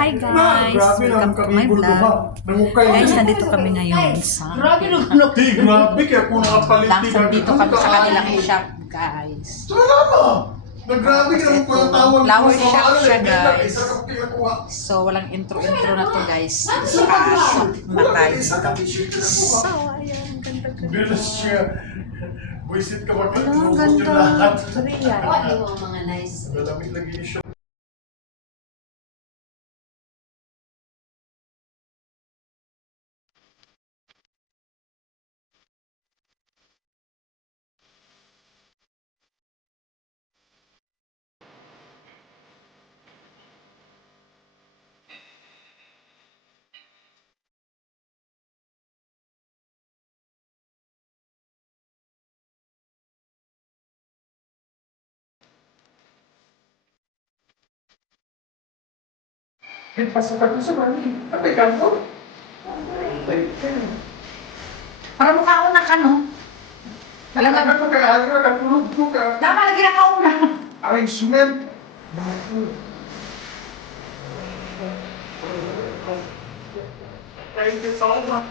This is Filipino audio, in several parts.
Hi guys! Welcome to my vlog. Guys, nandito kami ngayon sa Grabe kaya kung Langsang dito kami sa kanilang shop, guys. Naggrabe ka naman po yung tawag Flower mo sa shop mga siya, ano, guys. isa ka pinakuha. So, walang intro-intro na to, guys. Shop na tayo. Isa ka pinakuha. So, ayan. Ganda-ganda. Bilis siya. Buisit ka Ang magkatlubot ganda. yung lahat. Real. Mga nice. Malamig lagi yung show. Pasok sa mami. Abay ka mo. Para mukha ako na ka, no? Talaga ka kaya ka katulog ko ka. Tama, lagi na ka una. Aray, sumen. Thank you so much.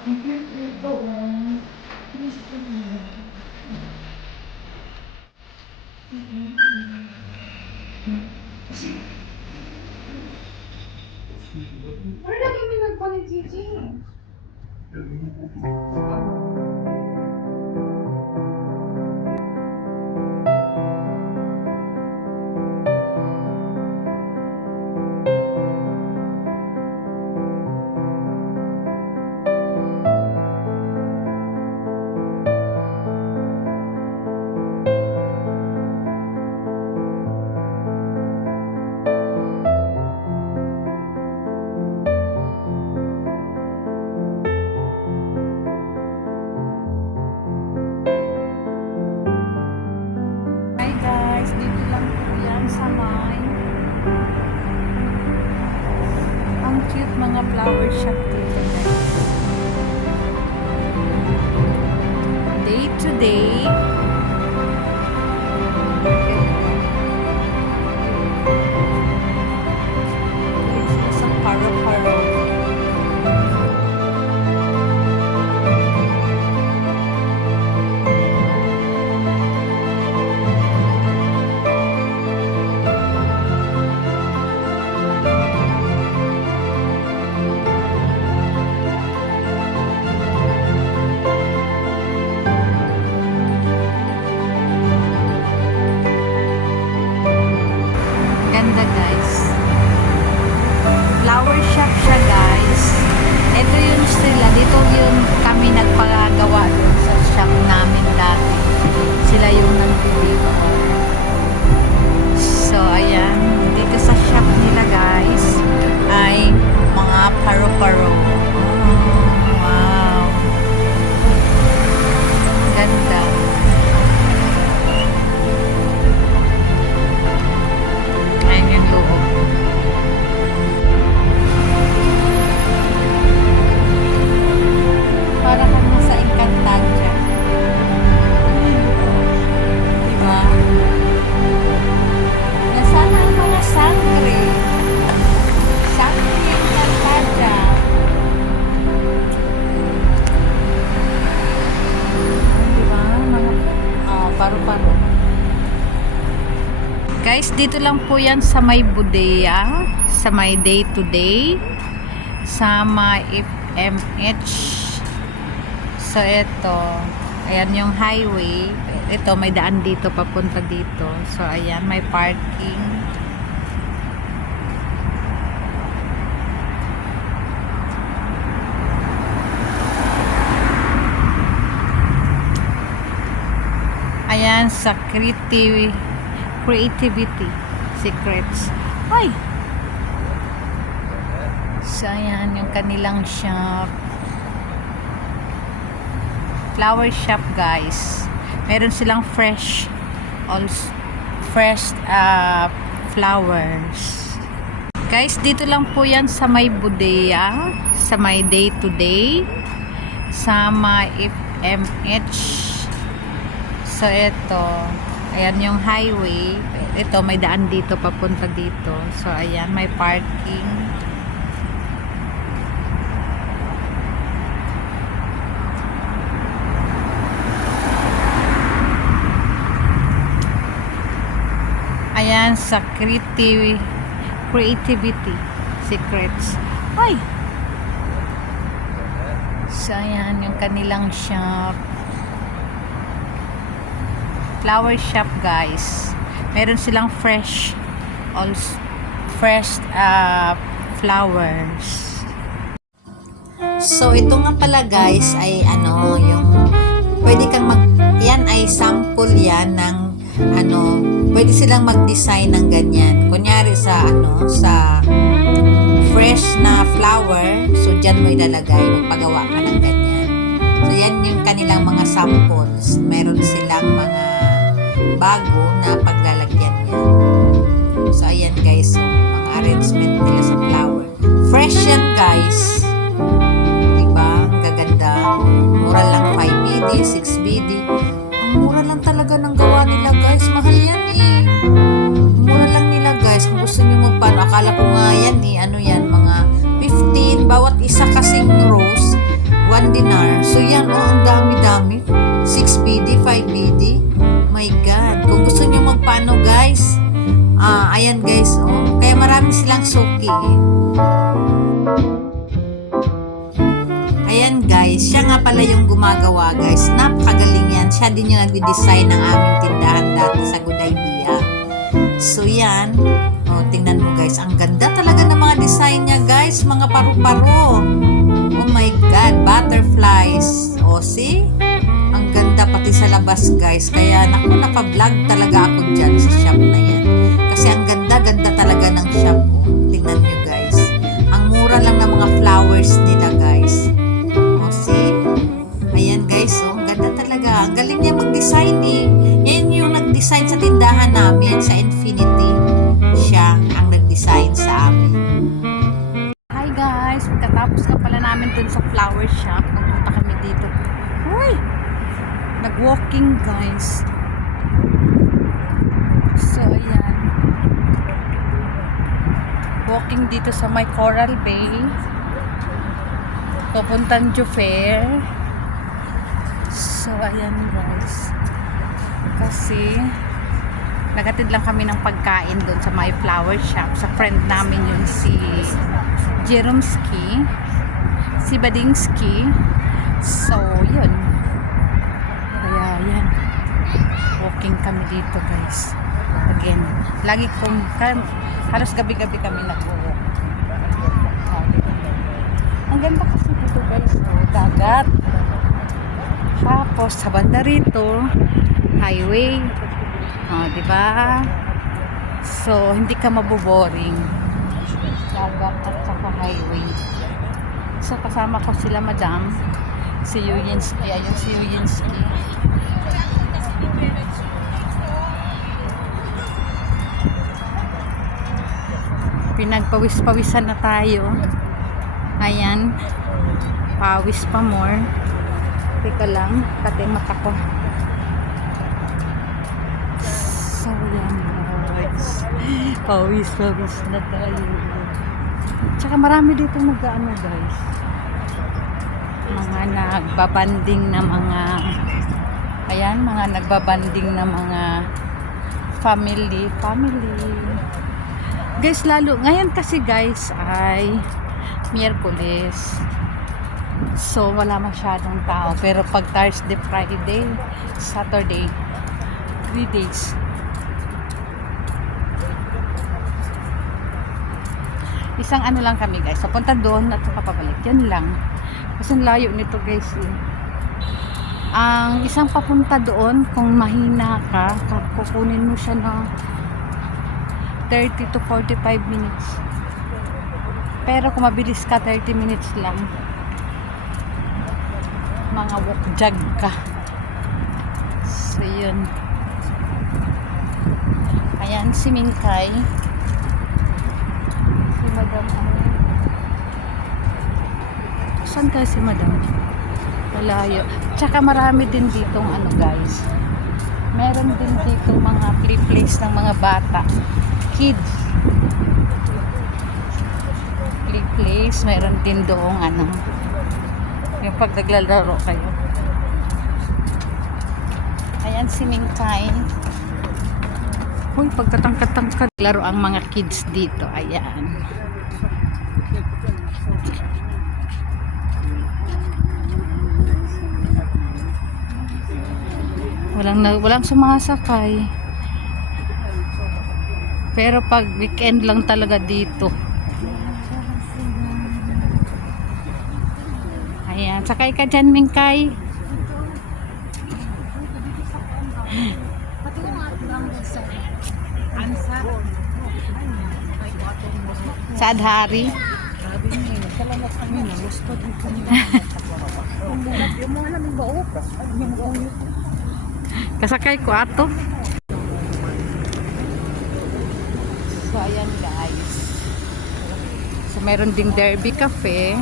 Wala lagi may nagpalit, Gigi. Hi guys, dito lang po yan sa may ang cute mga flower shop dito guys. Day to day. Sa paro-paro. Ganda guys. Flower shop siya guys. Ito yung sila. Dito yung kami nagpagawa dun sa shop namin dati. Sila yung nandito. So ayan. Dito sa shop nila guys ay mga paro-paro. Oh, wow. Ganda. Ayan yung loob. Para kang nasa Encantadia. Diba? Nasaan ang mga sangre? Sangre Encantadia. Diba? Mga paru-paro. Guys, dito lang po yan sa may Budea, sa may day to day, sa may FMH. So, ito, ayan yung highway. Ito, may daan dito, papunta dito. So, ayan, may parking. Ayan, sa Creativity Secrets. Ay! So, ayan yung kanilang shop. Flower shop, guys. Meron silang fresh flowers. Guys, dito lang po yan sa may Budea, sa may day to day, sa may FMH. So, ito, ayan yung highway. Ito, may daan dito, papunta dito. So, ayan, may parking. sa creativity secrets. Ay! So, ayan yung kanilang shop. Flower shop, guys. Meron silang fresh flowers. So, ito nga pala, guys, ay yung pwede kang yan ay sample yan ng pwede silang mag-design ng ganyan. Kunyari sa fresh na flower, so dyan mo ilalagay, magpagawa ka ng ganyan. So yan yung kanilang mga samples. Meron silang mga bago na paglalagyan yan. So ayan guys, so, mga arrangement nila sa flower. Fresh yan guys. Diba? Ang gaganda. Mura lang 5 BD, 6 BD. Ang mura lang talaga ng gawa nila guys. Mahal yan eh. Mura lang nila guys. Kung gusto nyo magpano, akala ko nga yan mga 15. Bawat isa kasing rose, 1 dinar. So yan ang dami-dami. 6 BD, 5 BD. My God. Kung gusto nyo magpano guys, ayan guys. Kaya marami silang suki eh. Ayan guys, siya nga pala yung gumagawa guys. Napakagaling yan. Siya din yung nag-design ng aming tindahan dati sa Gudaybiya. So yan. Tingnan mo guys. Ang ganda talaga ng mga design niya guys. Mga paru-paro. Oh my God. Butterflies. See? Ang ganda pati sa labas guys. Kaya naku, napa-vlog talaga ako dyan sa shop na yan. Kasi ang ganda-ganda talaga ng shop. Tingnan nyo guys. Ang mura lang ng mga flowers nila guys. See? Ayan guys, ang ganda talaga. Ang galing niya mag-design eh. Yan yung nag-design sa tindahan namin, sa Infinity. Siya ang nag-design sa amin. Hi guys, pagkatapos na pala namin dun sa flower shop, nagpunta kami dito. Uy! Nag-walking guys. So, ayan. Walking dito sa may Coral Bay. Papuntang Jufair. So, ayan guys. Kasi, nagatid lang kami ng pagkain doon sa my flower shop. Sa friend namin yun, si Jeromski, si Badingski. So, yun. Kaya, yan. Walking kami dito guys. Again, lagi halos gabi-gabi kami nag-walk. Ang ganda kasi dito guys, dagat. Tapos sa banda rito, highway. Diba? So, hindi ka maboboring. Dagat at saka highway. So, kasama ko sila madam. Si Yuyinski. Ayun si Yuyinski. Pinagpawis-pawisan na tayo. Ayan, pawis pa more. Teka lang, kati mata ko. So, yan guys. Pawis na tayo. Tsaka marami dito mag-ano guys. Mga nagbabanding na mga nagbabanding na mga family. Guys, lalo, ngayon kasi guys ay Miyerkules. So, wala masyadong tao. Pero pag Thursday, Friday, Saturday, 3 days. Isang ano lang kami guys. So, punta doon at saka pabalik. Yan lang. Kasi layo nito guys. Ang isang papunta doon, kung mahina ka, kukunin mo siya ng 30 to 45 minutes. Pero kung mabilis ka, 30 minutes lang. Mga walk jog ka. So, yun. Ayan, si Minkay. Si Madam. Saan kayo si Madam? Malayo. Tsaka marami din ditong guys. Meron din dito mga play place ng mga bata. Kids. Place, mayroon din doong yung pag naglalaro kayo. Ayan si Mingkay. Uy, pagkatangkad-tangkad. Laro ang mga kids dito. Ayan. Walang sumasakay. Pero pag weekend lang talaga dito. Ayan, sakay ka dyan, Mingkay. Sa Adhari. Kasakay ko ato. So ayan guys. So meron ding Derby Cafe.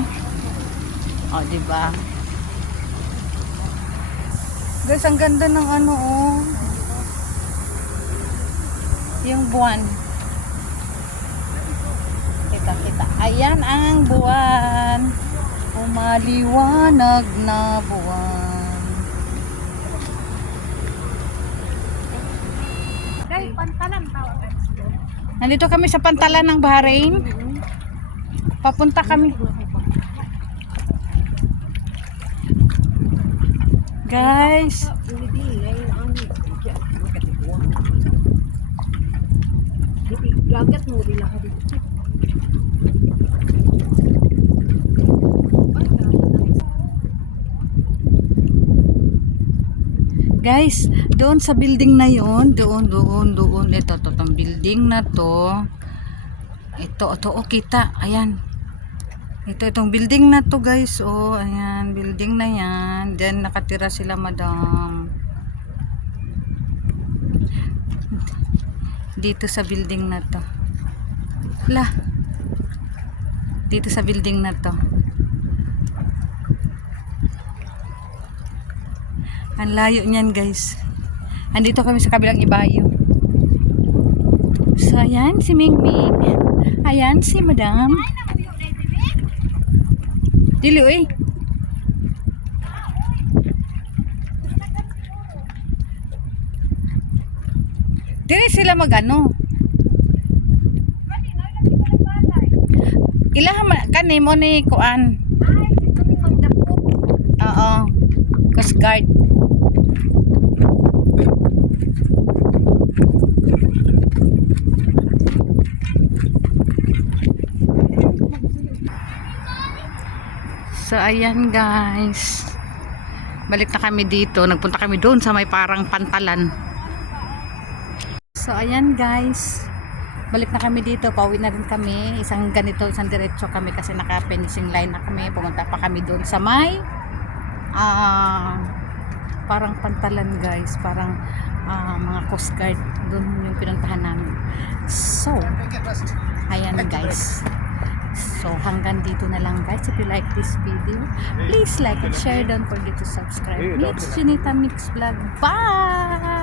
Oh, di ba? Guys, ang ganda ng ano oh. Yung buwan. Kita. Ayan ang buwan. Umaliwanag na buwan. Dahil pantalan tawag. Nandito kami sa pantalan ng Bahrain. Papunta kami. Guys. Gagat mo din ako dito. Guys, doon sa building na yon, doon. Ito, tong building na to. Ito, oh, kita. Ayan. Itong building na to, guys. Oh, ayan, building na yan. Then, nakatira sila, madam. Dito sa building na to. Dito sa building na to. Ang layo niyan, guys. Andito kami sa kabilang ibayo. So, ayan si Mingming. Ayan si madam. Dili, uy. Dili sila magano. Ilang kani mo ni kuan. Oo. Coast Guard. So ayan guys, balik na kami dito, nagpunta kami doon sa may parang pantalan. So ayan guys, balik na kami dito, pauwi na rin kami, isang diretso kami kasi naka-finishing line na kami, pumunta pa kami doon sa may parang pantalan guys, parang mga Coast Guard, doon yung pinuntahan namin. So ayan guys. So hanggang dito na lang guys. If you like this video, please like and share. Don't forget to subscribe. Mix Junita Mix Vlog. Bye!